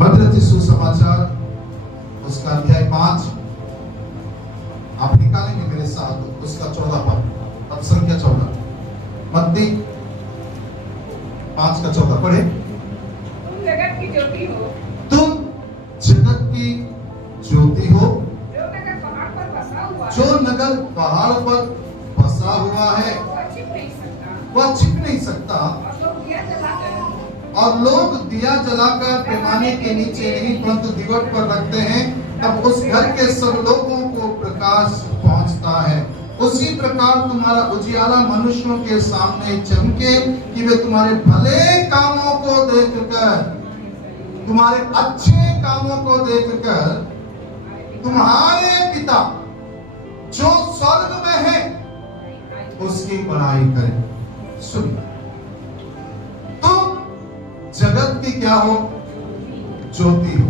मत्ती सुसमाचार उसका अध्याय 5 आप निकालेंगे मेरे साथ, उसका 14 पद, अब संख्या 14, मत्ती 5 का 14 पढ़े। तुम जगत की ज्योति हो, तुम जगत की ज्योति हो, जो नगर पहाड़ पर बसा हुआ है, जो नगर पहाड़ पर बसा हुआ है वह छिप नहीं सकता, वह छिप नहीं सकता, और लोग दिया जलाकर पैमाने के नीचे नहीं परंतु दीवट पर रखते हैं, तब उस घर के सब लोगों को प्रकाश पहुंचता है। उसी प्रकार तुम्हारा उजियाला मनुष्यों के सामने चमके कि वे तुम्हारे भले कामों को देखकर, तुम्हारे अच्छे कामों को देखकर तुम्हारे पिता जो स्वर्ग में है उसकी बड़ाई करें। सुनिए, तुम जगत की क्या हो? ज्योति हो।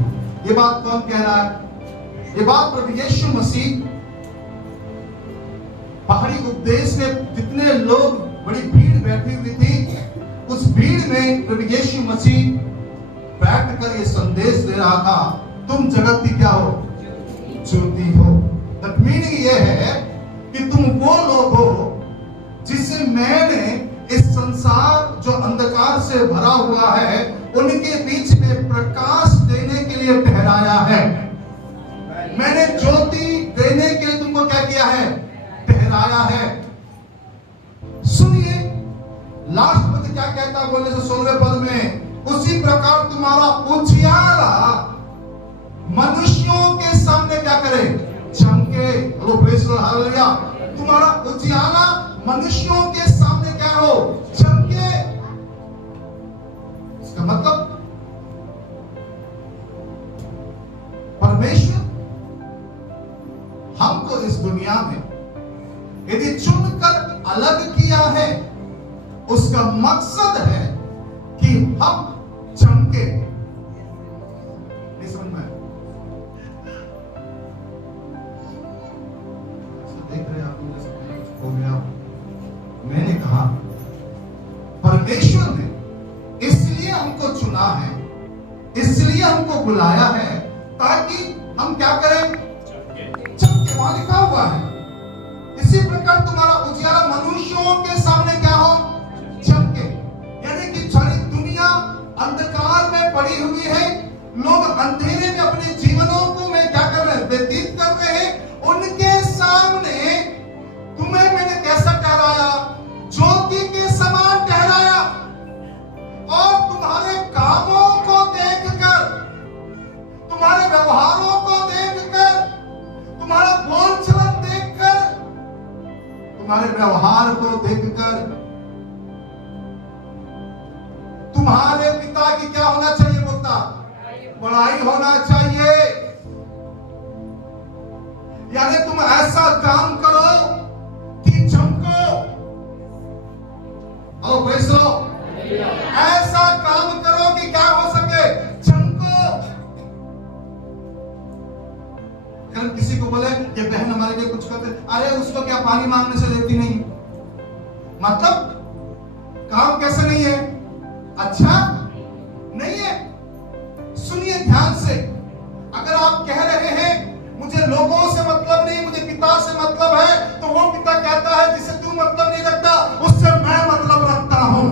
ये बात कौन कह रहा है? ये बात प्रभु यीशु मसीह पहाड़ी उपदेश में जितने लोग, बड़ी भीड़ बैठी हुई थी, उस भीड़ में प्रभु यीशु मसीह बैठकर ये संदेश दे रहा था, तुम जगत की क्या हो? ज्योति हो। दैट मीनिंग ये है कि तुम वो लोग हो जिसे मैंने इस संसार जो अंधकार से भरा हुआ है उनके बीच में प्रकाश देने के लिए ठहराया है। मैंने ज्योति देने के लिए तुमको क्या किया है? ठहराया है। सुनिए, लास्ट पद क्या कहता है? बोले 16वें पद में, उसी प्रकार तुम्हारा उजियाला मनुष्यों के सामने क्या करे? चमके। Hello praise the Lord, hallelujah. तुम्हारा उजियाला मनुष्यों के सामने क्या हो? चमके। इसका मतलब परमेश्वर हमको इस दुनिया में यदि चुनकर अलग किया है, उसका मकसद है कि हम चमके। नहीं समझ में? देख रहे आप हो गया। मैंने कहा परमेश्वर ने इसलिए हमको चुना है, इसलिए हमको बुलाया है ताकि हम क्या करें? चमके। वहां लिखा हुआ है, इसी प्रकार तुम्हारा उजियाला मनुष्यों के सामने क्या हो? चमके। यानी कि सारी दुनिया अंधकार में पड़ी हुई है, लोग अंधेरे में अपने जीवनों को में क्या कर रहे हैं? व्यतीत कर रहे हैं। उनके सामने तुम्हें मैंने कैसा ठहराया? ज्योति के समान ठहराया। और तुम्हारे कामों को देखकर, तुम्हारे व्यवहारों को देखकर, तुम्हारा बोल चलन देखकर, तुम्हारे व्यवहार को देखकर तुम्हारे पिता की क्या होना चाहिए? बोलता बड़ाई होना चाहिए। यानी तुम ऐसा काम करो कि चमको। और पैसो ऐसा काम करो कि क्या हो सके? चमको। अगर किसी को बोले ये बहन हमारे लिए कुछ करते, अरे उसको क्या पानी मांगने से देती नहीं? मतलब काम कैसे नहीं है? अच्छा नहीं है। सुनिए ध्यान से, अगर आप कह रहे हैं मुझे लोगों से मतलब नहीं, मुझे पिता से मतलब है, तो वो पिता कहता है जिसे तू मतलब नहीं रखता उससे मैं मतलब रखता हूं।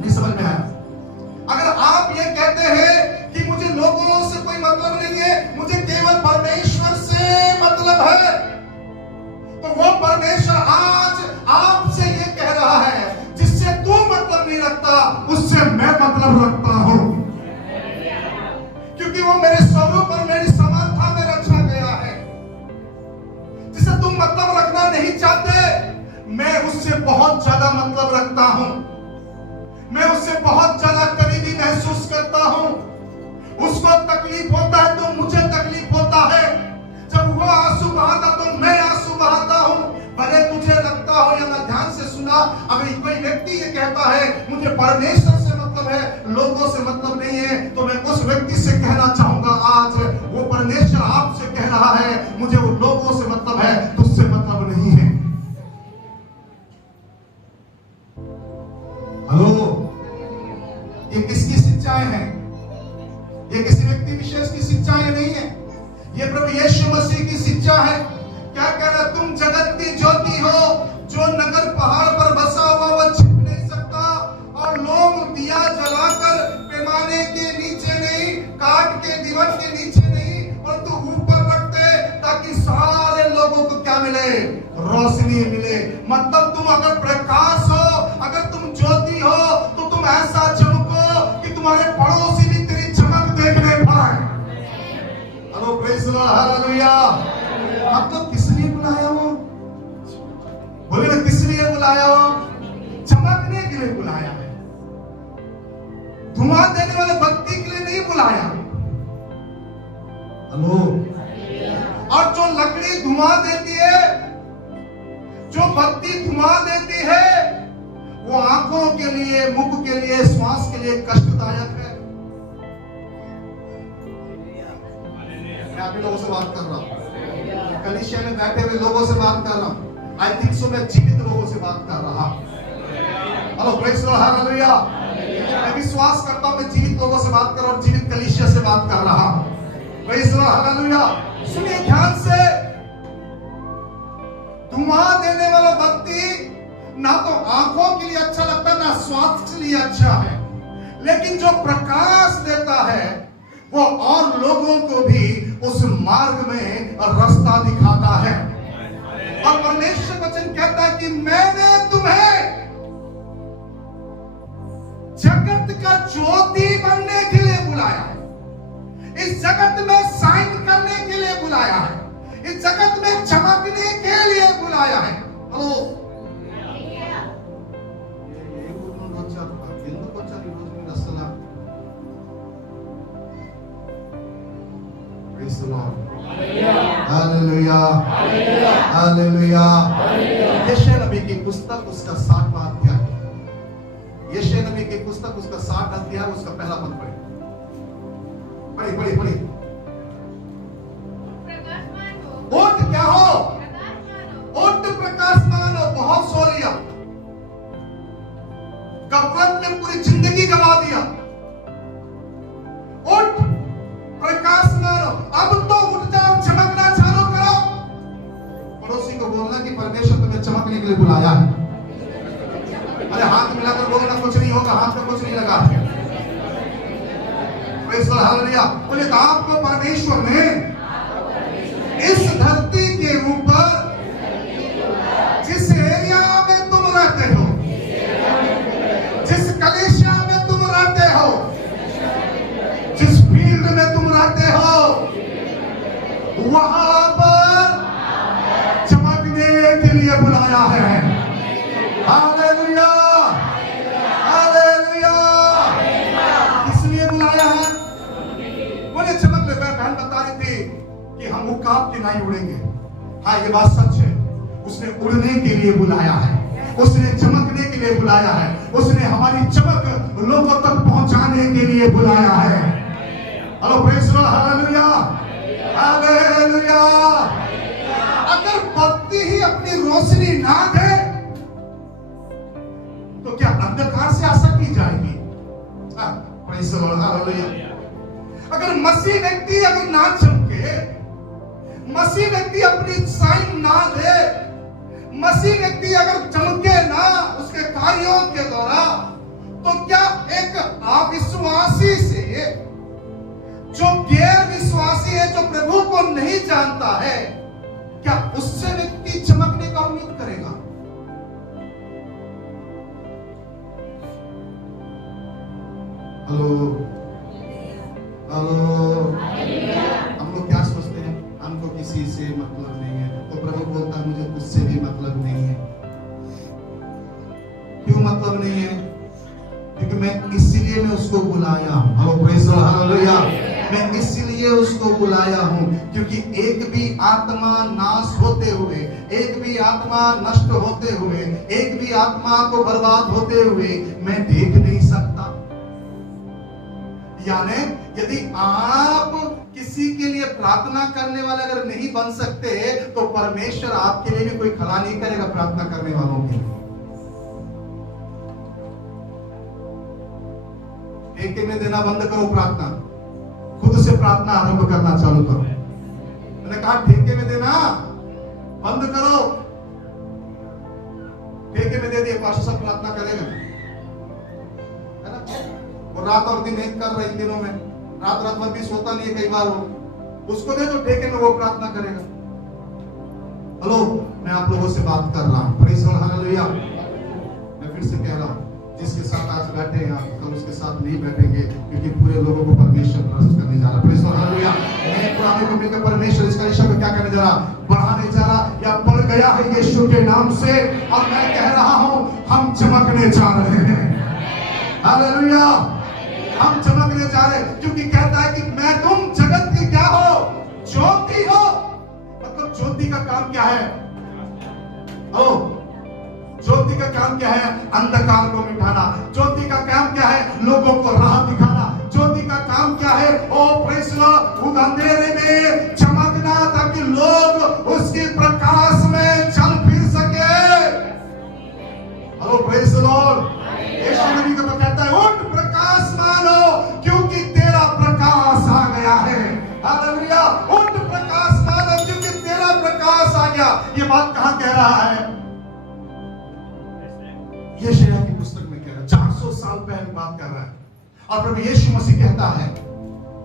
नहीं समझ में आया? अगर आप ये कहते हैं कि मुझे लोगों से कोई मतलब नहीं है, मुझे केवल परमेश्वर से मतलब है, तो वो परमेश्वर आज आपसे ये कह रहा है जिससे तू मतलब नहीं रखता उससे मैं मतलब रखता हूं, क्योंकि वो मेरे स्वरूप और मेरी समानता में रचा गया है। जिसे तुम मतलब रखना नहीं चाहते, मैं उससे बहुत ज्यादा मतलब रखता हूं। मैं उससे बहुत ज्यादा करीबी महसूस करता हूं। उसको तकलीफ होता है तो मुझे तकलीफ होता है। जब वो आंसू बहाता तो मैं आंसू बहाता हूं। भले तुझे लगता हो या ना ध्यान से सुना, अगर कोई व्यक्ति ये कहता है मुझे परमेश्वर से मतलब है, लोगों से मतलब नहीं है, तो मैं उस व्यक्ति से कहना चाहूंगा आज वो परमेश्वर आपसे कह रहा है मुझे वो लोगों से मतलब है, तुझसे मतलब नहीं है। हेलो, ये किसकी शिक्षाएं हैं? ये किसी व्यक्ति विशेष की शिक्षा ये नहीं है, ये प्रभु यीशु मसीह की शिक्षा है। क्या कह रहा, तुम जगत की ज्योति हो, जो नगर पहाड़ पर बसा हुआ वह छिप नहीं सकता, और लोग दिया जलाकर पैमाने के नीचे नहीं, काट के दीवार के नीचे नहीं, परंतु ऊपर रखते, ताकि सारे लोगों को क्या मिले, रोशनी मिले। मतलब तुम अगर प्रकाश हो, अगर तुम ज्योति हो, तो तुम ऐसा चमको कि तुम्हारे पड़ोसी भी तेरी चमक देखने पाए। Hello praise the Lord, hallelujah. आपको किस लिए बुलाया हो? बोले ना, किस लिए बुलाया हो? चमकने के लिए बुलाया है, धुआं देने वाले बत्ती के लिए नहीं बुलाया। हेलो। और जो लकड़ी धुआं देती है, जो बत्ती धुआं देती है, वो आंखों के लिए, मुख के लिए, श्वास के लिए कष्टदायक है। मैं आप लोगों से बात कर रहा हूं, कलीसिया में बैठे हुए लोगों से बात कर रहा हूं। आई थिंक सो मैं जीवित लोगों से बात कर रहा हूं। Hello praise the Lord, hallelujah. मैं विश्वास करता हूं मैं जीवित लोगों से बात कर रहा हूं और जीवित कलीसिया से बात कर रहा हूं। Praise the Lord, hallelujah. सुनिए ध्यान से, धुआं देने वाला बत्ती ना तो आंखों के लिए अच्छा लगता, ना स्वास्थ्य के लिए अच्छा है, लेकिन जो प्रकाश देता है वो और लोगों को भी उस मार्ग में रास्ता दिखाता है। और परमेश्वर वचन कहता है कि मैंने तुम्हें जगत का ज्योति बनने के लिए बुलाया है, इस जगत में साइन करने के लिए बुलाया है, इस जगत में चमकने के लिए बुलाया है। Hello. Praise the Lord. Hallelujah. Hallelujah. यशायाह नबी की पुस्तक उसका 60वां अध्याय, यशायाह नबी की पुस्तक उसका 60 अध्याय, उसका पहला पद पढ़े। पढ़े। ओट क्या हो? ओट प्रकाशमान हो। बहुत सो लिया, गफलत में पूरी जिंदगी गवा दिया। ओट प्रकाशमान हो, अब तो उठ जाओ, चमकना चालू करो। पड़ोसी को बोलना कि परमेश्वर तुम्हें चमकने के लिए बुलाया है। अरे हाथ मिलाकर बोलना, कुछ नहीं होगा, हाथ में कुछ नहीं लगा। Praise the Lord, hallelujah. बोले आपको परमेश्वर ने इस धरती के ऊपर, जिस एरिया में तुम रहते हो, जिस कलीसिया में तुम रहते हो, जिस फील्ड में तुम रहते हो, वहां पर चमकने के लिए बुलाया है। Hallelujah, hallelujah. किस लिए बुलाया है? बोले चमक ले। बहन बता रही थी कि हम उकाब के नहीं उड़ेंगे। हाँ, ये बात सच है। उसने उड़ने के लिए बुलाया है, उसने चमकने के लिए बुलाया है, उसने हमारी चमक लोगों तक पहुंचाने के लिए बुलाया है। Hello praise the Lord, hallelujah, hallelujah. अगर बत्ती ही अपनी रोशनी ना दे तो क्या अंधकार से आशा की जाएगी? Praise the Lord, hallelujah. अगर मसीह व्यक्ति अगर ना चमके, मसीह व्यक्ति अपनी साइन ना दे, मसीह व्यक्ति अगर चमके ना उसके कार्यों के द्वारा, तो क्या एक अविश्वासी से, जो गैर विश्वासी है, जो प्रभु को नहीं जानता है, क्या उससे व्यक्ति चमकने का उम्मीद करेगा? Hello, hello. हम लोग क्या सोचते हैं? हमको किसी से मतलब नहीं है, तो प्रभु बोलता है मुझे तुझसे भी मतलब नहीं है। क्यों मतलब नहीं है? क्योंकि मैं इसीलिए मैं उसको बुलाया हूं। Hello praise the Lord, hallelujah. मैं इसीलिए उसको बुलाया हूं क्योंकि एक भी आत्मा नाश होते हुए, एक भी आत्मा नष्ट होते हुए, एक भी आत्मा को बर्बाद होते हुए मैं देख नहीं सकता। यानी यदि आप किसी के लिए प्रार्थना करने वाले अगर नहीं बन सकते, तो परमेश्वर आपके लिए भी कोई खड़ा नहीं करेगा प्रार्थना करने वालों के लिए। ठेके में देना बंद करो प्रार्थना। से प्रार्थना आरंभ करना चालू करो। मैंने कहा ठेके में देना बंद करो। ठेके में दे दिए, पास्टर साहब प्रार्थना करेगा, है ना? और रात और दिन एक कर रहे इन दिनों में, रात भर भी सोता नहीं है कई बार वो, उसको दे दो ठेके में, वो प्रार्थना करेगा। हेलो, मैं आप लोगों से बात कर रहा हूं, प्रेज़ गॉड, हालेलुया। मैं फिर से कह रहा हूं, जिसके साथ आज बैठे हैं आप, कल उसके साथ नहीं बैठेंगे, क्योंकि पूरे लोगों को परमेश्वर ट्रस्ट करने जा रहा है। Praise God, hallelujah. मैं पुराने कमियों का परमेश्वर इसका ईशा को क्या करने जा रहा, बढ़ाने जा रहा, या बढ़ गया है यीशु के नाम से। और मैं कह रहा हूं, हम चमकने जा रहे हैं, हालेलुया। हम चमकने जा रहे हैं, क्योंकि कहता है कि मैं तुम जगत की क्या हो, ज्योति हो। मतलब ज्योति का काम क्या है? ओ, ज्योति का काम क्या है? अंधकार को मिटाना। ज्योति का काम क्या है? लोगों को राह दिखाना। ज्योति का काम क्या है? ओ प्रेज़ लॉर्ड, उस अंधेरे में चमकना, ताकि लोग उसके प्रकाश में चल फिर सके। Hello, praise Lord. यीशु नबी को कहता है, उठ प्रकाशमान हो, क्योंकि तेरा प्रकाश आ गया है। हालेलुया, उठ प्रकाशमान हो, क्योंकि तेरा प्रकाश आ गया। ये बात कहां कह रहा है? यशायाह की पुस्तक में कह रहा है, 400 साल पहले बात कर रहा है। और प्रभु यीशु मसीह कहता है,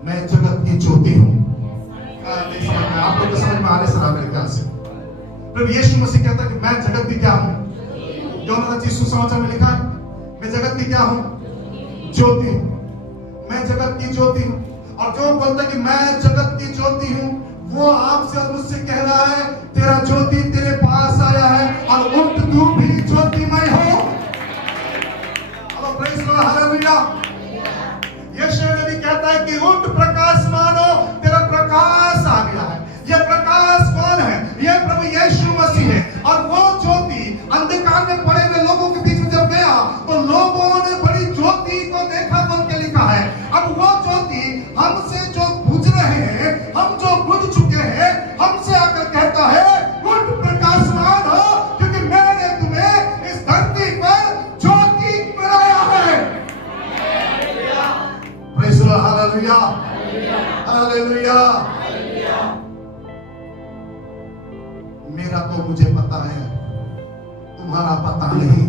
मैं जगत की ज्योति हूं। आप लोग को समझ में आने से मेरे ख्याल से प्रभु यीशु मसीह कहता है कि मैं जगत की क्या हूं? यूहन्ना सुसमाचार में लिखा है, मैं जगत की क्या हूं? ज्योति हूं। मैं जगत की ज्योति हूं। और जो बोलता है कि मैं जगत की ज्योति हूं, वो आपसे और मुझसे कह रहा है, तेरा ज्योति तेरे पास आया है, और उठ तू भी ज्योतिमय हो। Praise God, hallelujah. यशायाह नबी कहता है कि उठ प्रकाशमान हो, तेरा प्रकाश आ गया है। यह प्रकाश कौन है? यह प्रभु यीशु मसीह है। और वो ज्योति अंधकार में पड़े हुए लोगों के बीच में जब गया, तो लोगों ने बड़ी ज्योति को देखा, बोल के लिखा है। अब वो ज्योति हमसे जो बुझ रहे हैं, हम जो बुझ चुके हैं, हमसे आकर कहता है, उठ प्रकाशमान हो, क्योंकि मैंने तुम्हें इस धरती पर ज्योति बनाया है। Praise God, hallelujah, hallelujah. मेरा तो मुझे पता है, तुम्हारा पता नहीं,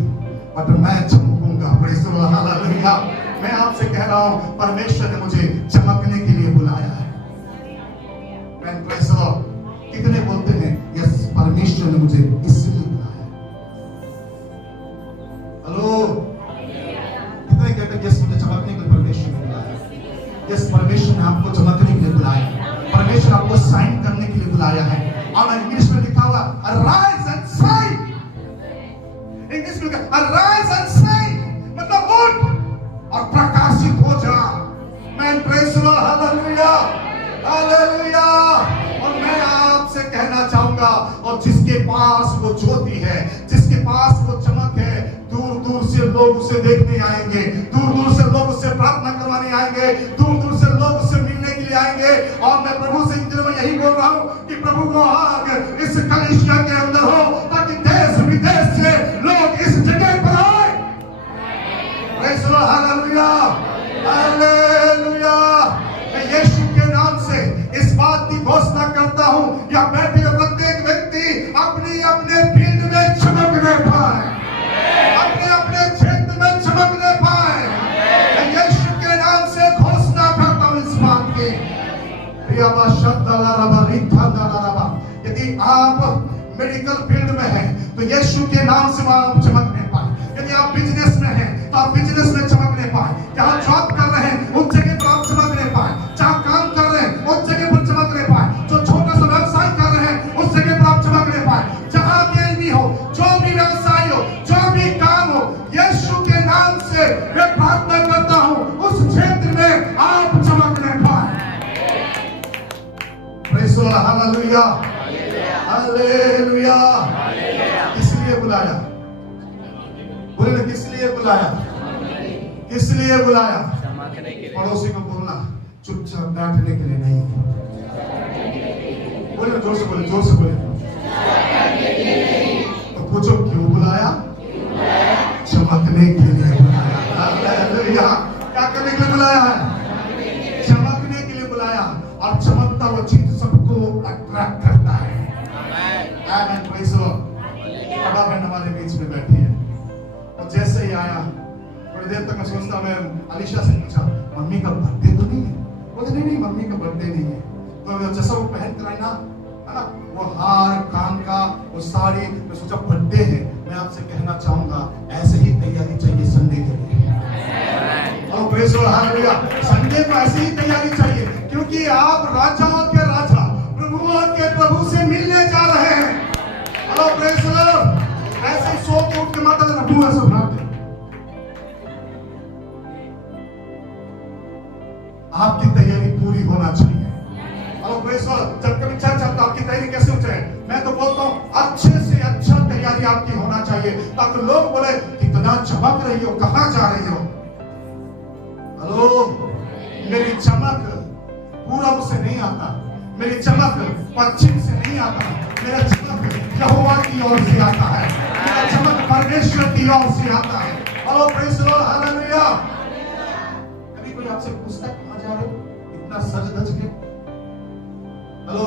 बट मैं चमकूंगा। Praise God, hallelujah. मैं आपसे कह रहा हूं, परमेश्वर ने मुझे चमकने के लिए बुलाया है। मैं प्रेज़ गॉड, कितने बोलते हैं यस, परमेश्वर ने मुझे इसलिए बुलाया। हेलो, कितने कहते हैं यस, मुझे चमकने के लिए परमेश्वर ने बुलाया। यस, परमेश्वर ने आपको चमकने के लिए बुलाया। परमेश्वर आपको साइन करने के लिए बुलाया है। और इंग्लिश में लिखा हुआ, अराइज एंड शाइन। इंग्लिश में लिखा अराइज एंड शाइन, मतलब उठ और प्रकाशित हो जा। मैं प्रेज़ गॉड, हालेलुया, हालेलुया। और मैं आपसे कहना चाहूंगा, और जिसके पास वो ज्योति है, जिसके पास वो चमक है, दूर दूर से लोग उसे देखने आएंगे, दूर दूर से लोग उससे प्रार्थना करवाने आएंगे, दूर दूर से लोग उससे मिलने के लिए आएंगे। और मैं प्रभु से इन दिनों में यही बोल रहा हूं कि प्रभु को आग इस कलीसिया के अंदर हो, ताकि देश विदेश से लोग इस जगह पर आए। Praise God, hallelujah, hallelujah. मैं यीशु के नाम से इस बात की घोषणा करता हूं, या बैठे प्रत्येक व्यक्ति अपनी अपने फील्ड में चमकने पाए, अपने अपने क्षेत्र में चमकने पाए। मैं यीशु के नाम से घोषणा करता हूं इस बात की। यदि आप मेडिकल फील्ड में हैं, तो यीशु के नाम से आप चमकने पाए। यदि आप बिजनेस में हैं, तो आप बिजनेस में चमकने पाए। जहां जॉब कर रहे हैं, उस जगह पर आप चमकने पाए। जहां काम कर रहे हैं, उस जगह पर चमकने पाए। जो छोटा सा व्यवसाय कर रहे हैं, उस जगह पर आप चमकने पाए। जहां भी हो, जो भी व्यवसाय हो, जो भी काम हो, यीशु के नाम से मैं प्रार्थना करता हूं, उस क्षेत्र में आप चमकने पाए। Praise God, hallelujah, hallelujah. इसलिए बुलाया, बोले किस लिए बुलाया? किस लिए बुलाया? पड़ोसी को बोलना, चुपचाप बैठने के लिए नहीं। बोले जोर से बोले, जोर से बोले। तो पूछो क्यों बुलाया? चमकने के लिए बुलाया। हालेलुया। क्या करने के लिए बुलाया है? चमकने के लिए बुलाया। जैसे ही आया, थोड़ी देर तक मैं सोचता, मैं अलीशा से पूछा मम्मी का बर्थडे तो नहीं है? बोले नहीं मम्मी का बर्थडे नहीं है। तो जैसा वो पहन कर आए ना, है ना, वो हार कान का, वो साड़ी, मैं सोचा बर्थडे है। मैं आपसे कहना चाहूंगा ऐसे ही तैयारी चाहिए संडे के लिए। और praise the Lord, hallelujah. Sunday को ऐसे ही तैयारी चाहिए, क्योंकि आप राजाओं के राजा, प्रभुओं के प्रभु से मिलने जा रहे हैं। Hello praise the Lord. ऐसे ही सो के उठ के माता ने प्रभु ऐसे भागते, आपकी तैयारी पूरी होना चाहिए। Hello praise the Lord. जब कभी चर्च आता, आपकी तैयारी कैसे हो जाए? मैं तो बोलता हूँ अच्छे से अच्छा तैयारी आपकी होना चाहिए, ताकि लोग बोले कितना चमक रही हो, कहां जा रही हो। हेलो, मेरी चमक पूरब से नहीं आता, मेरी चमक पश्चिम से नहीं आता, मेरा चमक यहोवा की ओर से आता है, मेरा चमक परमेश्वर की ओर से आता है। Hello praise the Lord, hallelujah. कभी कोई आपसे पूछता है कहां जा रहे हो इतना सज धज के? हेलो,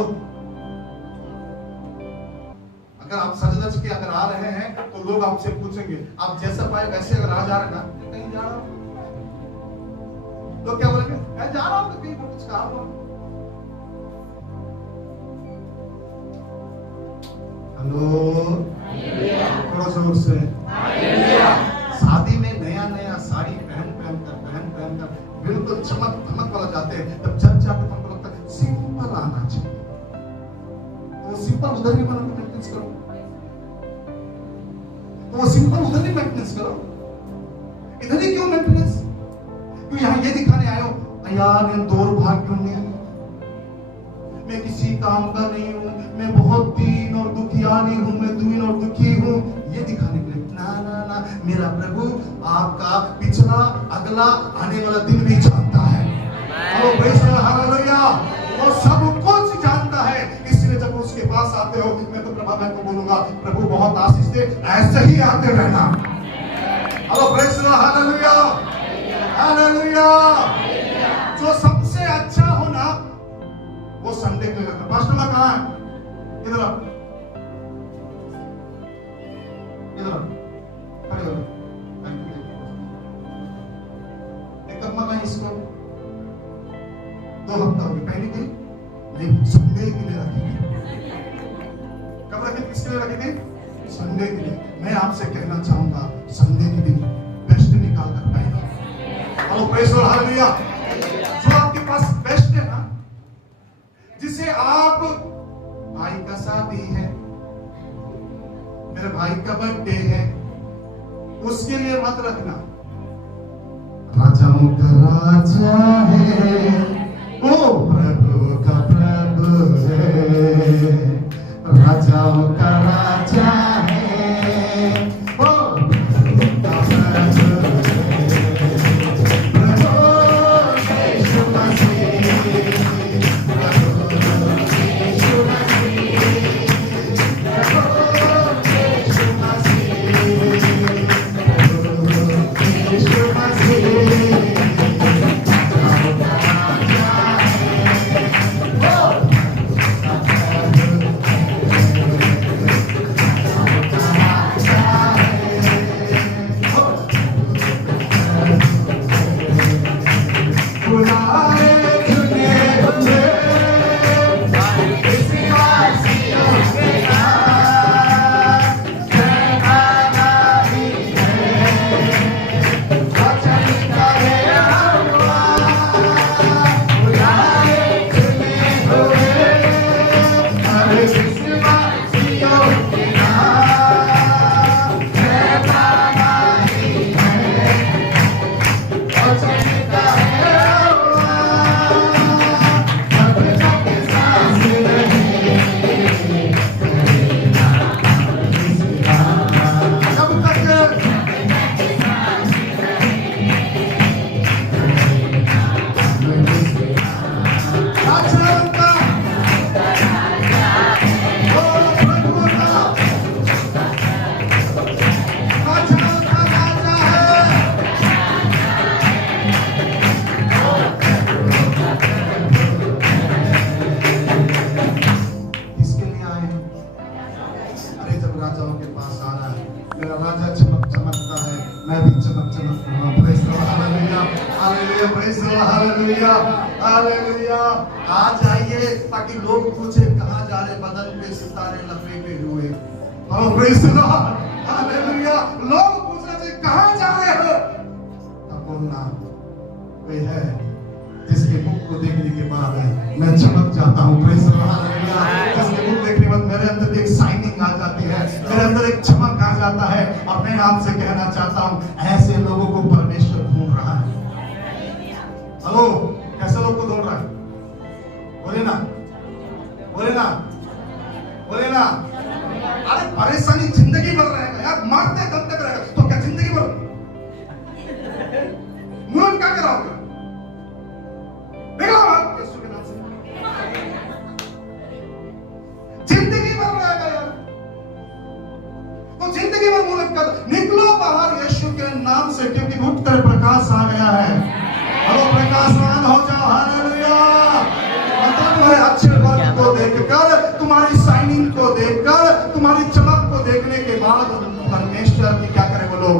अगर आप सज धज के अगर आ रहे हैं तो लोग आपसे पूछेंगे, आप जैसा पाए वैसे अगर आ जा रहे ना, कहीं जा रहा हूं, तो क्या बोलेंगे? मैं जा रहा हूं तो कहीं कुछ काम हो। हेलो, थोड़ा जोर से। शादी में नया नया साड़ी पहन कर बिल्कुल चमक धमक वाला जाते हैं, तब चर्च जाके हमको लगता है सिंपल आना चाहिए। तो सिंपल उधर नहीं बना के मेंटेनेंस करो, तो वो सिंपल उधर नहीं मेंटेनेंस करो, इधर ही क्यों मेंटेनेंस? क्यों यहाँ ये दिखाने आए हो यार मैं दौर्भाग्य हूँ, मैं किसी काम का नहीं हूँ, मैं बहुत दीन और दुखियानी हूँ, मैं दीन और दुखी हूँ, ये दिखाने के लिए? ना ना ना, मेरा प्रभु आपका पिछला अगला आने वाला दिन भी जानता है। हालेलुया। वो सब कुछ जानता है, इसलिए जब उसके पास आते हो, मैं तो प्रभा को बोलूंगा प्रभु बहुत आशीष दे, ऐसे ही आते रहना। Hello praise the Lord, hallelujah hallelujah. जो सबसे अच्छा हो ना वो संडे के लिए। पास्टर मां कहां है? इधर आओ, इधर आओ, खड़े हो। एक कब मंगाई इसको? 2 हफ्ता हो गया, पहली थी नहीं, संडे के लिए रखी थी। कब रखी? किसके लिए रखी थी? संडे के लिए। मैं आपसे कहना चाहूंगा संडे के दिन बेस्ट निकाल कर पाएंगे। Hello praise the Lord, hallelujah. जो आपके पास बेस्ट है ना, जिसे आप, भाई का शादी है, मेरे भाई का बर्थडे है, उसके लिए मत रखना राजाओं का राजा है, ओ प्रभु का प्रभु है, राजाओं का राजा है, ओ प्रभु का प्रभु है, प्रभु यीशु मसीह, मैं भी चमक चमक कर रहा हूँ। Praise the Lord, hallelujah, hallelujah, praise the Lord, hallelujah, hallelujah. आ जाइए ताकि लोग पूछे कहाँ जा रहे, बदन पे सितारे लपेटे हुए। Praise the Lord, hallelujah. लोग पूछ रहे थे कहाँ जा रहे हो, तब बोलना वे है जिसके मुख को देखने के बाद मैं चमक जाता हूँ। Praise the Lord, hallelujah. जिसके मुख देखने के बाद मेरे अंदर एक शाइनिंग आ जाती है, मेरे अंदर एक चमक आ जाता है। और मैं आपसे कहना चाहता हूँ ऐसे लोगों को परमेश्वर ढूंढ रहा है। हेलो, कैसे लोग को ढूंढ रहा है? बोले ना, बोले ना, बोले ना। अरे परेशानी जिंदगी भर रहेगा यार, मरते दम तक रहेगा तो क्या जिंदगी भर मुंह क्या कराओगे? निकलो बाहर यीशु के नाम से। जिंदगी भर रहेगा यार, तो जिंदगी भर मुंह कर निकलो बाहर यीशु के नाम से, क्योंकि उत्तर प्रकाश आ गया है। और प्रकाशवान हो जाओ, हालेलुया। तुम्हारे अच्छे वर्क को देखकर, तुम्हारी शाइनिंग को देखकर, तुम्हारी चमक को देखने के बाद परमेश्वर की क्या करें वो लोग?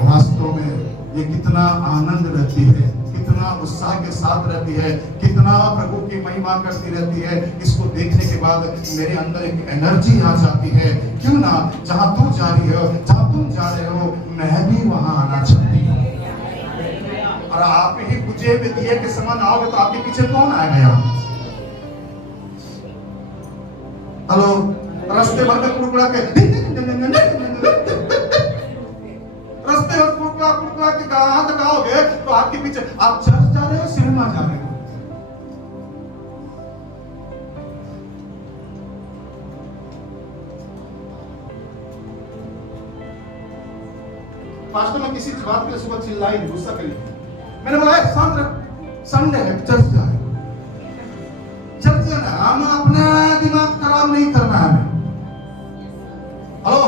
वास्तव में ये कितना आनंद रहती है, कितना उत्साह के साथ रहती है, कितना प्रभु की महिमा करती रहती है। इसको देखने के बाद मेरे अंदर एक एनर्जी आ जाती है। क्यों ना, जहां तू जा रही हो, जहां तुम जा रहे हो, मैं भी वहां आना चाहती हूँ। और आप ही पूजे में दिए के समान आओगे तो आपके पीछे कौन आएगा यार? हेलो, रास्ते भर में कुड़कुड़ा के रास्ते भर कुड़कुड़ा के हाथ गाओगे तो आपके पीछे, आप चर्च जा रहे हो, सिनेमा जा रहे हो। पास्टर में किसी बात के सुबह चिल्लाई, गुस्सा करी। मैंने बोला शांत रहो, संडे है, चर्च जा रहे, चर्च जाना, हम अपना दिमाग खराब नहीं करना है। हेलो,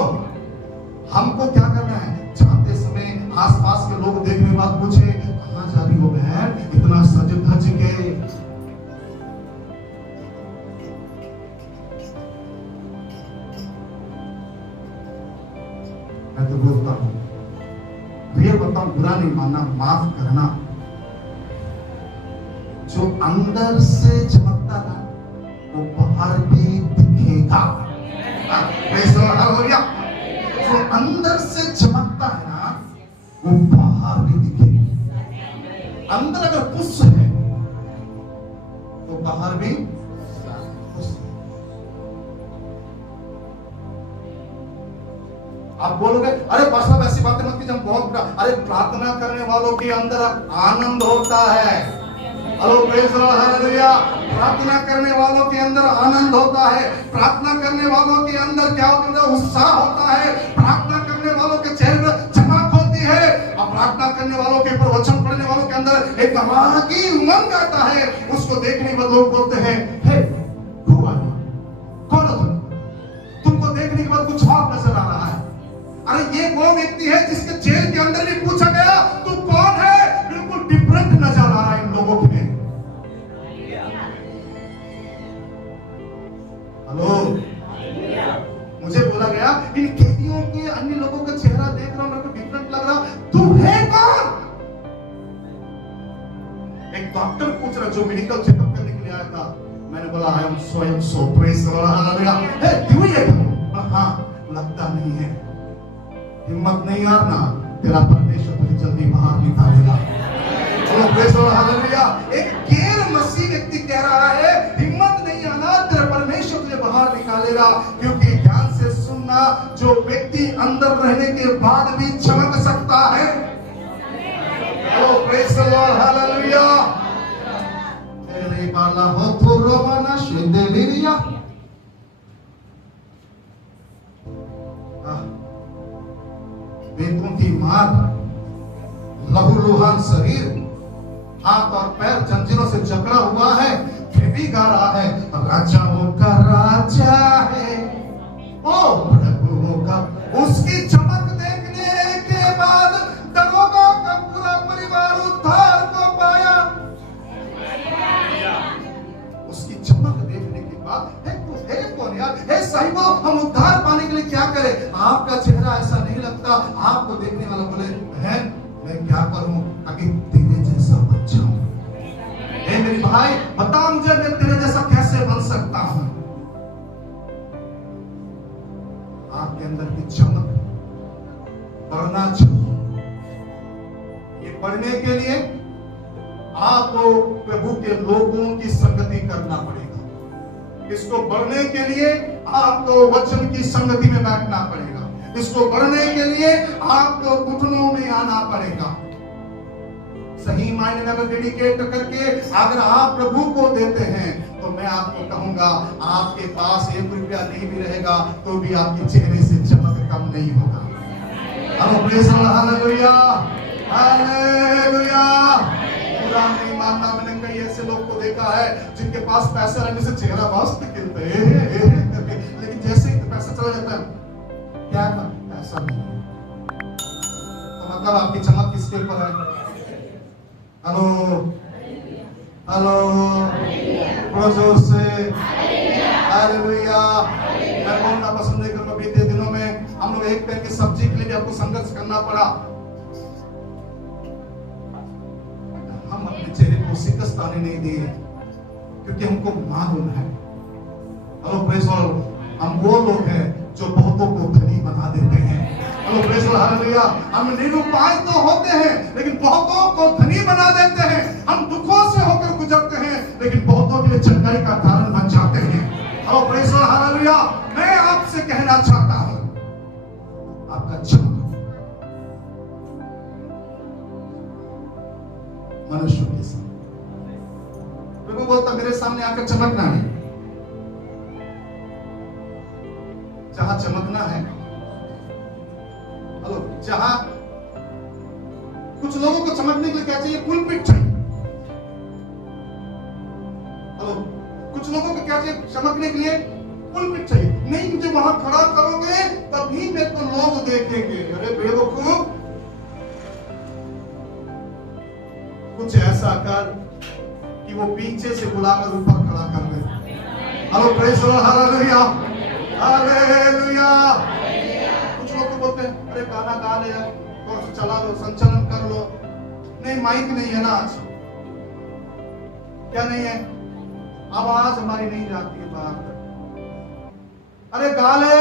हमको क्या करना है? जाते समय आसपास के लोग देखने के बाद पूछे कहाँ जा रही हो बहन, इतना सज धज के। मैं तो बोलता हूँ, ये बताऊं, बुरा नहीं मानना, माफ करना। जो अंदर से चमकता था वो बाहर भी दिखेगा। जो अंदर से चमकता है ना वो बाहर भी दिखेगा। अंदर अगर पुष्प है तो बाहर भी आप बोलोगे अरे पास्टर ऐसी बातें मत कीजिए, हम बहुत बुरा। अरे प्रार्थना करने वालों के अंदर आनंद होता है। Hello, praise the Lord, hallelujah. प्रार्थना करने वालों के अंदर आनंद होता है। प्रार्थना करने वालों के अंदर क्या होता है? उत्साह होता है। प्रार्थना करने वालों के चेहरे पर चमक होती है। और प्रार्थना करने वालों के ऊपर, वचन पढ़ने वालों के अंदर एक अलग उमंग आता है। उसको देखने के बाद लोग बोलते हैं, हे कौन हो तुम? तुमको देखने के बाद कुछ और नजर आ रहा है। अरे ये वो व्यक्ति है जिसके जेल के अंदर भी पूछा गया तू कौन है, बिल्कुल डिफरेंट नजर आ रहा है इन लोगों के। हेलो, मुझे बोला गया इन कैदियों के, अन्य लोगों का चेहरा देख रहा हूं, मेरे को डिफरेंट लग रहा, तू है कौन? एक डॉक्टर पूछ रहा जो मेडिकल चेकअप करने के लिए आया था। मैंने बोला आई एम स्वयं सो, प्रेज़ द लॉर्ड, हालेलुया। हे क्यों ये करो? हाँ, लगता नहीं है, हिम्मत नहीं हारना, तेरा परमेश्वर तुझे जल्दी बाहर निकालेगा। चलो प्रेज़ द लॉर्ड, हालेलुया। एक गैर मसीह व्यक्ति कह रहा है हिम्मत नहीं आना, तेरा परमेश्वर तुझे बाहर निकालेगा। क्योंकि ध्यान से सुनना, जो व्यक्ति अंदर रहने के बाद भी चमक सकता है। चलो प्रेज़ द लॉर्ड, हालेलुया। तेरे बाला हो तो रोमाना शेदेलिया। बेटों की मार, लहूलुहान शरीर, हाथ और पैर जंजीरों से जकड़ा हुआ है, फिर भी गा रहा है राजाओं का राजा है, ओ प्रभुओं का। उसकी चमक देखने के बाद दरोगा का पूरा परिवार उद्धार को पाया। उसकी चमक देखने के बाद है कौन यार? हे साहिबो, हम उद्धार पाने के लिए क्या करें? आपका चेहरा ऐसा नहीं लगता, आपको देखने बढ़ने के लिए आपको प्रभु के लोगों की संगति करना पड़ेगा। इसको बढ़ने के लिए आपको वचन की संगति में बैठना पड़ेगा। इसको बढ़ने के लिए आपको घुटनों में आना पड़ेगा। सही मायने में अगर डेडिकेट करके अगर आप प्रभु को देते हैं तो मैं आपको कहूंगा आपके पास 1 रुपया नहीं भी रहेगा तो भी आपके चेहरे से चमक कम नहीं होगा। Hallelujah, hallelujah. पूरा नहीं मानना, मैंने कई ऐसे लोग को देखा है जिनके पास पैसा रहने से चेहरा मस्त खिलता है, लेकिन जैसे ही पैसा चला जाता है क्या पैसा नहीं, तो मतलब आपकी चमक किसके ऊपर है? हेलो हेलो, थोड़ा जोर से हालेलुया। मैं बोलना पसंद नहीं करूंगा। बीते दिनों में हम लोग एक पैर की सब्जी के लिए भी आपको संघर्ष करना पड़ा। हम अपने चेहरे को शिकस्त आने नहीं दिए क्योंकि हमको मालूम है, हेलो प्रेज़ लॉर्ड, हम वो लोग हैं जो बहुतों को धनी बना देते हैं। Hello praise Lord, hallelujah. हम निरुपाय तो होते हैं लेकिन बहुतों को धनी बना देते हैं। हम दुखों से होकर गुजरते हैं लेकिन बहुतों के लिए चंगाई का कारण बन जाते हैं। Hello praise Lord, hallelujah. मैं आपसे कहना चाहता हूं, आपका चमक मनुष्य के साथ, प्रभु बोलता मेरे सामने आकर चमकना है। जहां चमकना है, हेलो, जहां कुछ लोगों को चमकने के लिए क्या चाहिए? पुलपिट चाहिए। हेलो, कुछ लोगों को क्या चाहिए? चमकने के लिए पुलपिट चाहिए। नहीं, मुझे वहां खड़ा करोगे तभी मेरे को लोग देखेंगे। अरे बेवकूफ, कुछ ऐसा कर कि वो पीछे से बुलाकर ऊपर खड़ा कर दे। Hello praise the Lord, hallelujah, hallelujah. कुछ लोग तो बोलते हैं अरे गाना गा ले यार, और चला लो, संचलन कर लो। नहीं, माइक नहीं है ना आज। क्या नहीं है? आवाज हमारी नहीं जाती है बाहर तक। अरे गा ले,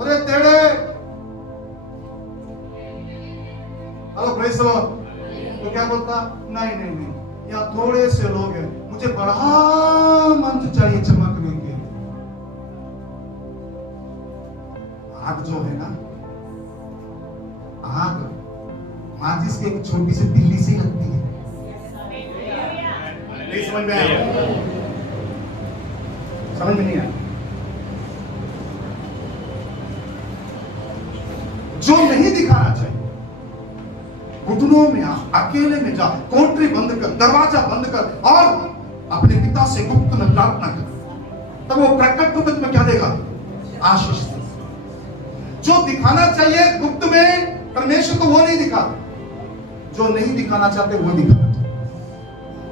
अरे तेरे, हेलो प्रेज़ द लॉर्ड। तो क्या बोलता? नहीं नहीं नहीं, यहाँ थोड़े से लोग हैं, मुझे बड़ा मंच चाहिए चमकने के। आग जो है ना, आग माचिस की एक छोटी सी तिल्ली से लगती है। नहीं समझ में आया? समझ में नहीं आया? जो नहीं दिखाना चाहिए, घुटनों में आ, अकेले में जा, कोठरी बंद कर, दरवाजा बंद कर और अपने पिता से गुप्त में प्रार्थना कर, तब वो प्रकट रूप में क्या देगा? आशीष। जो दिखाना चाहिए गुप्त में, परमेश्वर को वो नहीं दिखाते। जो नहीं दिखाना चाहते वो दिखाना चाहिए।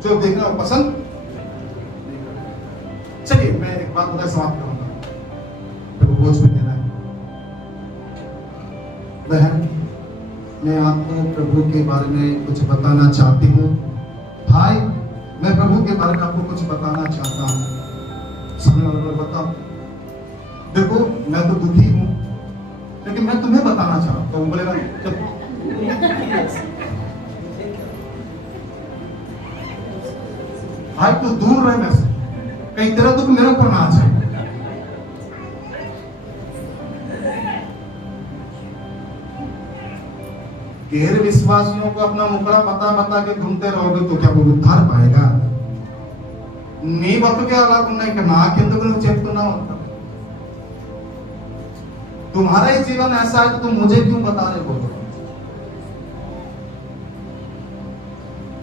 जो देखना वो पसंद। चलिए मैं एक बात बता समाप्त करूंगा, तो बोझ में देना है। बहन, मैं आपको प्रभु के बारे में कुछ बताना चाहती हूँ। भाई, मैं प्रभु के बारे में आपको कुछ बताना चाहता हूँ। सामने वाले को बताओ, देखो मैं तो दुखी हूँ लेकिन मैं तुम्हें बताना चाहता हूँ। तो वो बोलेगा भाई तू दूर रहे मैं से, कहीं तेरा दुख मेरे ऊपर ना आ जाए। गैर विश्वासियों को अपना मुखड़ा बता बता के घूमते रहोगे तो क्या वो उद्धार पाएगा? नहीं बातों क्या अलग नहीं करना, चेक तो ना होता। तुम्हारा ही जीवन ऐसा है तो तुम मुझे क्यों बता रहे बोलो?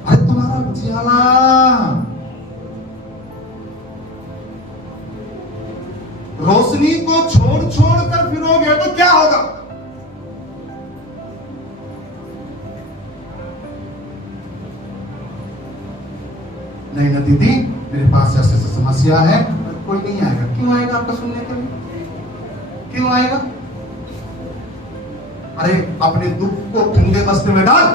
अरे तुम्हारा उजियाला, रोशनी को छोड़ छोड़ कर फिरोगे तो क्या होगा? नहीं ना दीदी, मेरे पास ऐसे समस्या है, कोई नहीं आएगा। क्यों आएगा आपका सुनने के लिए? क्यों आएगा? अरे अपने दुख को ठंडे वस्त्र में डाल,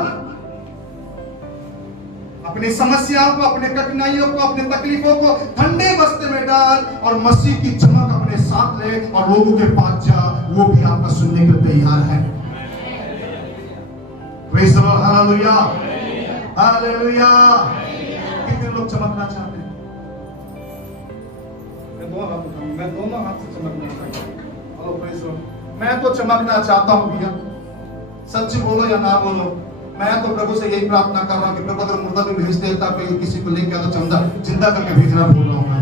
अपनी समस्याओं को, अपने कठिनाइयों को, अपने तकलीफों को ठंडे वस्त्र में डाल और मसीह की चमक अपने साथ ले और लोगों के पास जा, वो भी आपका सुनने के तैयार है। Praise the Lord, hallelujah, hallelujah. कितने लोग चमकना चाहते हैं? मैं दोनों हाथ से चमकना चाहता हूँ। Hello praise the Lord. मैं तो चमकना चाहता हूँ भैया, सच बोलो या ना बोलो। मैं तो प्रभु से यही प्रार्थना कर रहा हूँ कि प्रभु अगर मुर्दा भी भेज देता कोई किसी को लेके तो चमदा जिंदा करके भेजना बोल रहा हूँ मैं।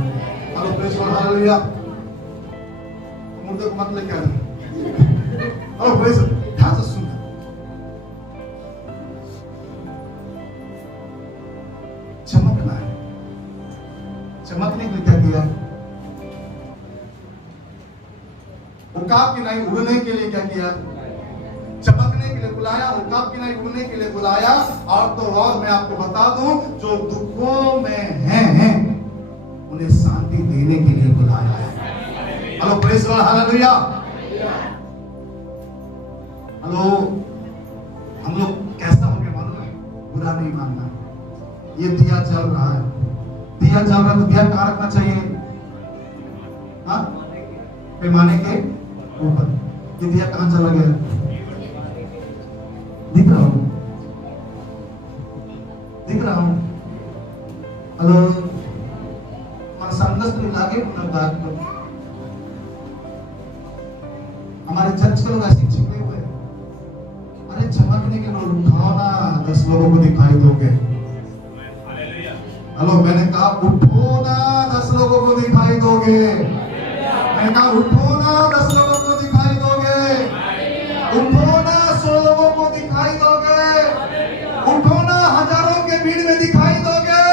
Hello praise the Lord, hallelujah. मुर्दे को मत लेके आना। हेलो प्रेज़ द लॉर्ड, ध्यान से सुनना। चमकना है। चमकने के लिए क्या किया? उकाब की नाई उड़ने के लिए क्या किया? चमकने के लिए बुलाया, उकाब की नाई उड़ने के लिए बुलाया। और तो और मैं आपको बता दूं, जो दुखों में हैं उन्हें शांति देने के लिए बुलाया है। Hello praise the Lord, hallelujah. Hello, हम लोग कैसा हो गया मालूम है? बुरा नहीं मानना। ये दिया जल रहा है, दिया जल रहा है तो दिया कहाँ रखना चाहिए? हाँ, पैमाने के ऊपर। ये दिया कहाँ चला गया? दिख रहा हूँ, दिख रहा हूँ। हेलो, संगत में लागे हमारे चर्च के लोग ऐसे छिपे हुए हैं। अरे चमकने के लोग उठाओ ना, 10 लोगों को दिखाई दोगे। हेलो, मैंने कहा उठो ना, 10 लोगों को दिखाई दोगे। मैंने कहा उठो ना, 10 लोगों को दिखाई दोगे। उठो ना, 100 लोगों को दिखाई दोगे। उठो ना, हजारों के भीड़ में दिखाई दोगे।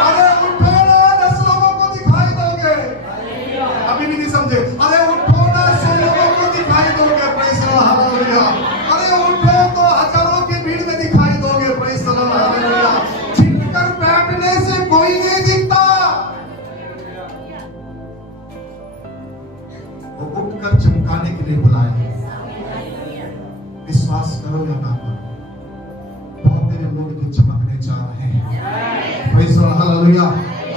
अरे उठो ना, 10 लोगों को दिखाई दोगे। अभी भी नहीं समझे? अरे उठो ना, 100 लोगों को दिखाई दोगे। Praise the Lord, hallelujah. अरे उठो तो हजारों के भीड़ में दिखाई दोगे। Praise the Lord, hallelujah. छिपकर बैठने से कोई नहीं दिखता। वो उठकर चमकाने के लिए बुलाया। विश्वास करो या ना करो, बहुत तेरे लोग जो चमकने जा रहे हैं। Praise the Lord, hallelujah.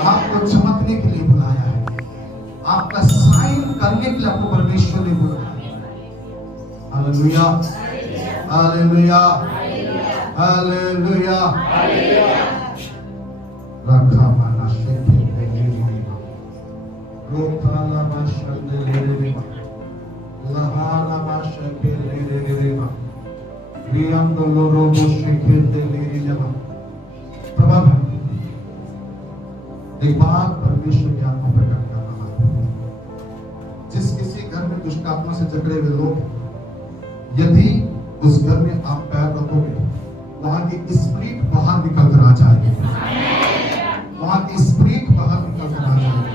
आपको चमकने के लिए बुलाया है, आपका साइन करने के लिए आपको परमेश्वर ने बुलाया है। Hallelujah, hallelujah, hallelujah. रखा माना शेखे बेगेरीमा, रोकाला बाशंदे लेरेमा, लहाना बाशंदे लेरेमा, रियंदलो रोबो शेखे लेरेमा। प्रभु, एक बात परमेश्वर की आत्मा प्रकट कर रहा है। जिस किसी घर में दुष्ट आत्मा से जकड़े हुए लोग, यदि उस घर में आप पैर रखोगे, वहां की स्पिरिट बाहर निकल कर आ जाएगी। वहां की स्पिरिट बाहर निकल कर आ जाएगी।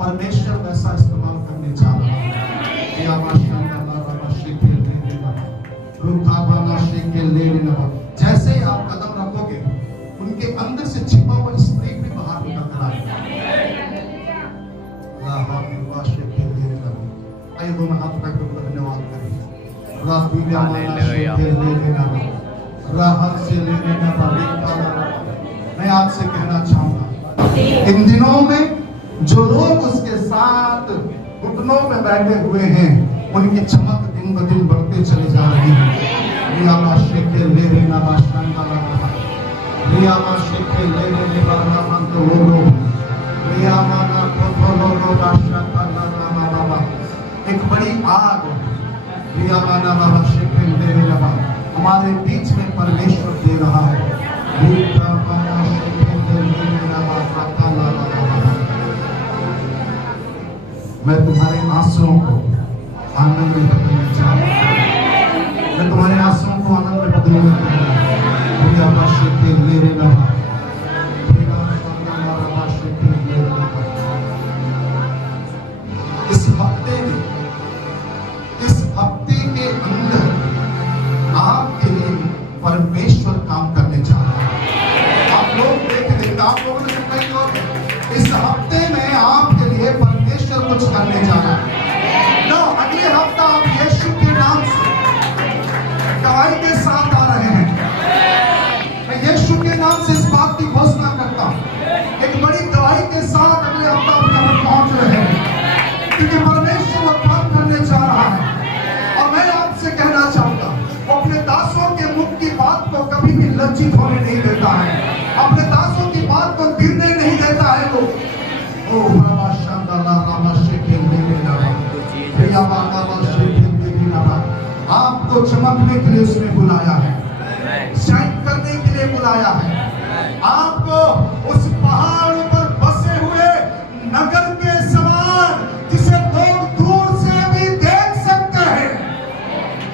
परमेश्वर वैसा इस्तेमाल करने जा रहा है। जैसे ही आप कदम रखोगे, उनके अंदर से छिपा हुआ स्पिरिट भी बाहर निकल कर आएगा। आइए दोनों हाथ पकड़ कर धन्यवाद करें। मैं आपसे कहना चाहूंगा, इन दिनों में जो लोग उसके साथ घुटनों में बैठे हुए हैं, उनकी चमक दिन ब दिन बढ़ते चली जा रही है। एक बड़ी आग हमारे बीच में परमेश्वर दे रहा है। मैं तुम्हारे आंसुओं को आनंद में बदलना चाहता हूं। मैं तुम्हारे आंसुओं को आनंद में बदलना चाहता हूं। इस हफ्ते के अंदर आपके लिए परमेश्वर काम करने जा रहा है। आप लोग देख रहे, आप लोगों ने कई लोग इस हफ्ते में आपके लिए परमेश्वर कुछ करने जा रहा है। नो, अगले हफ्ता आप यीशु के नाम से गवाही के साथ आ रहे हैं। मैं यीशु के नाम से इस वंचित होने नहीं देता है, अपने दासों की बात को गिरने नहीं देता है वो। ओ बाबा शांदाला रामा शेखे मेरे नामा, प्रिया बाबा शेखे मेरे नामा। आपको चमकने के लिए उसने बुलाया है, शाइन करने के लिए बुलाया है, आपको उस पहाड़ पर बसे हुए नगर के समान जिसे लोग दूर से भी देख सकते हैं,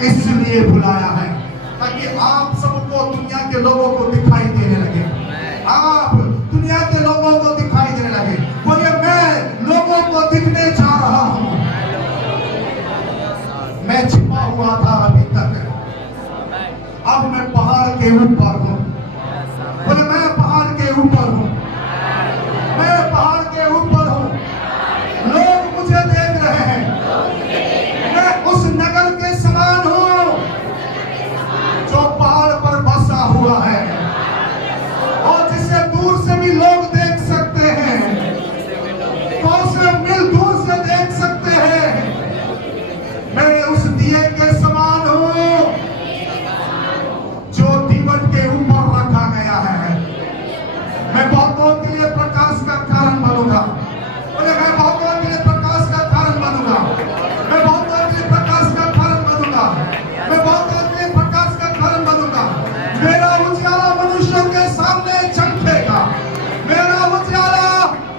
इसलिए बुलाया है ताकि आप सबको दुनिया के लोगों को दिखाई देने लगे। आप दुनिया के लोगों को दिखाई देने लगे। बोलिए मैं लोगों को दिखने जा रहा हूं। मैं छिपा हुआ था अभी तक, अब मैं पहाड़ के ऊपर हूं। बोले मैं पहाड़ के ऊपर हूं, मैं पहाड़ के ऊपर हूं। लोग मुझे देख रहे हैं, मैं उस नगर के समान हूं जो पहाड़ पर बसा हुआ है और जिसे दूर से भी लोग देख सकते हैं, उसे मिल दूर से देख सकते हैं। मैं उस दिए के समान हूं जो दीवट के ऊपर रखा गया है। मैं बहुतों के लिए प्रकाश का कारण बनूंगा। बोले मैं बहुतों के लिए प्रकाश का कारण बनूंगा। मैं बहुतों के लिए प्रकाश का कारण बनूंगा। मैं बहुतों के लिए प्रकाश का कारण बनूंगा। मेरा उजाला मनुष्यों के सामने चमकेगा। मेरा उजाला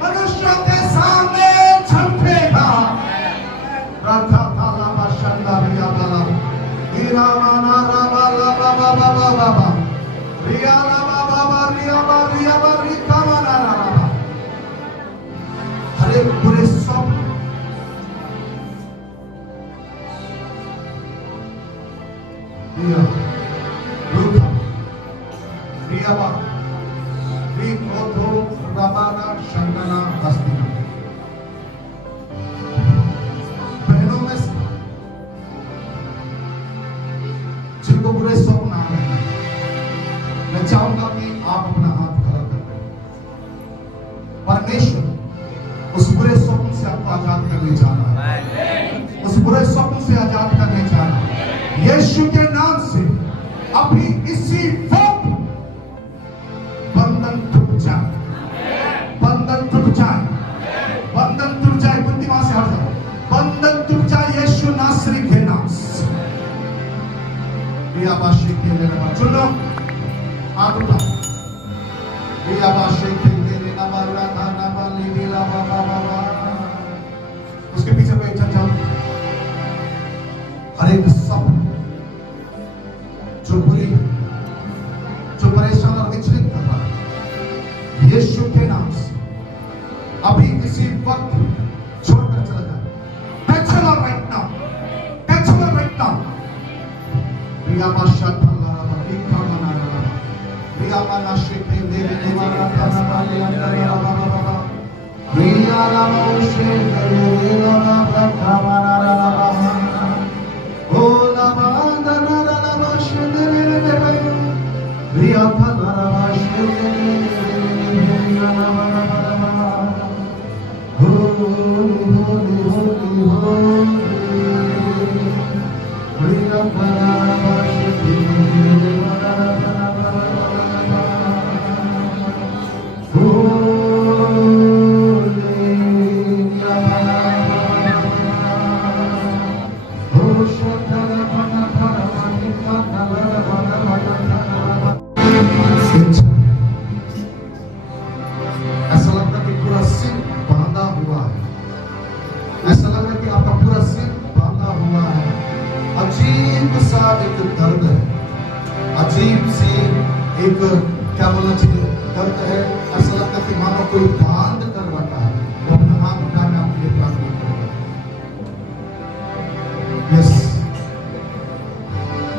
मनुष्यों के सामने चमकेगा। राधा थाला बशंदा रिया बाला हीरा माना राबा लाबा बाबा बाबा रिया लाबा बाबा रिया बा रिया बा रिका माना राबा। हर एक बुरे स्वप्न रिया रुका रिया बा रिकोधो राबाना शंकना हस्तिना। बहनों में जिनको बुरे स्वप्न आ रहे हैं, मैं चाहूंगा कि आप अपना हाथ खड़ा कर दें। परमेश्वर उस बुरे स्वप्न से आपको आजाद करने जा रहा है, उस बुरे स्वप्न से आजाद करने जा रहा है। यीशु के नाम से अभी इसी वक्त बंधन टूट जाए, बंधन टूट जाए, बंधन टूट जाए। बुद्धि वहां से हट जाए, बंधन टूट जाए यीशु नासरी के नाम से। रिया बाशी के लिए नमः चुनो हाथ उठा। रिया बाशी के लिए नमः राधा नमः लीला बाबा बाबा। उसके पीछे कोई चल जाओ। हर एक सपना जो बुरी, जो परेशान और विचलित कर रहा है, यीशु के नाम से अभी इसी वक्त छोड़कर चला जाए। Cancel right now, cancel right now. रिया बाशा थाला राबा इका मना राबा रिया मना शेखे देवी निवारा थाना वाले अंदर राबा बाबा रिया राबा उसे देवी लोना रखा मना राबा ओ राबा दना राबा शेदेवी देवी रिया थाला राबा शेदेवी रिया राबा राबा होली होली होली होली रिया थाला राबा शेदेवी ऐसा लगता है कि पूरा सिर बांधा हुआ है, ऐसा लग रहा है कि आपका पूरा सिर बांधा हुआ है। अजीब सा एक दर्द है, अजीब सी एक क्या बोलना चाहिए दर्द है। ऐसा लगता है कि मानो कोई बांध कर रखा है। वो अपना हाथ उठा के आपके लिए प्रार्थना करेगा। यस,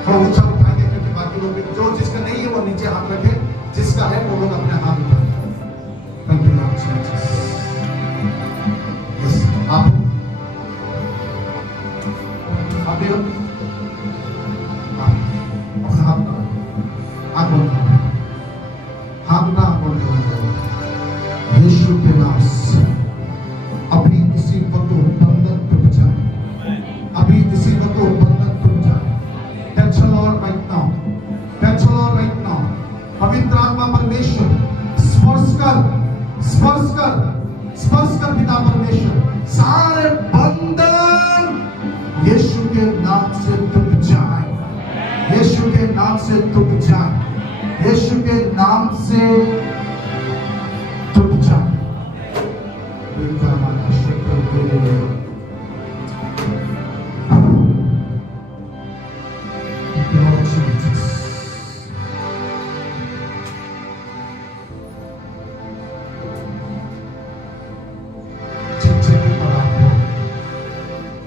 थोड़ा ऊंचा उठाएंगे क्योंकि बाकी लोग जो जिसका नहीं है वो नीचे हाथ रखे, जिसका है वो लोग अपने हाथ उठाएं। Thank you Lord Jesus. Yes, आप भी हो, अपना हाथ उठाओ, हाथ उठाओ, हाथ उठा यीशु के नाम से अभी इसी वक्त बंधन टूट जाए, अभी इसी वक्त बंधन टूट जाए। Cancel all right now, cancel all right now. नाम से टूट जाए, यीशु के नाम से टूट जाए।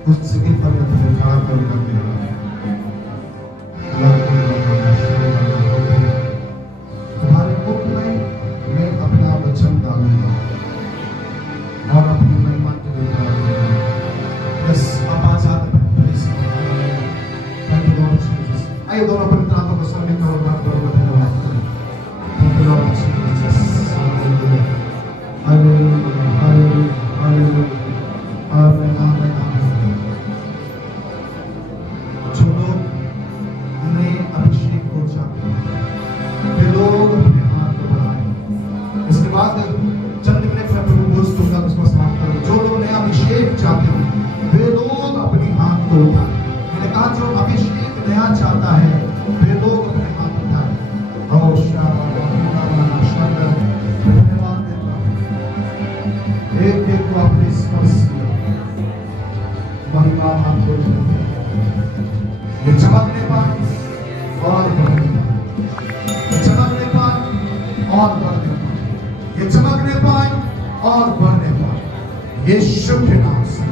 उस जगह पर तुम्हें खड़ा कर तुम्हारे मुख में मैं अपना वचन डालूंगा और अपनी महिमा के लिए डालूंगा। बस अब आजाद आइए दोनों पवित्र आत्मा को सम्मिलित करो, बात करो, धन्यवाद करें। Thank you Lord Jesus, hallelujah hallelujah hallelujah hallelujah आमीन आमीन आमीन। जो लोग नए अभिषेक को चाहते हैं वे लोग अपने हाथ को बढ़ाएं। इसके बाद चंद मिनट में प्रभु बोझ दूंगा, उसको समाप्त करो। जो लोग नया अभिषेक चाहते हैं वे लोग अपने हाथ को उठाएं। मैंने कहा जो अभिषेक नया चाहता है वे लोग अपने हाथ उठाएं। और धन्यवाद देता हूं, एक एक को अपने स्पर्श किया, महिमा हाथ को ये चमकने पाए और बढ़ने पाए, ये चमकने पाए और बढ़ने पाए, ये चमकने पाए और बढ़ने पाए, यीशु के नाम से।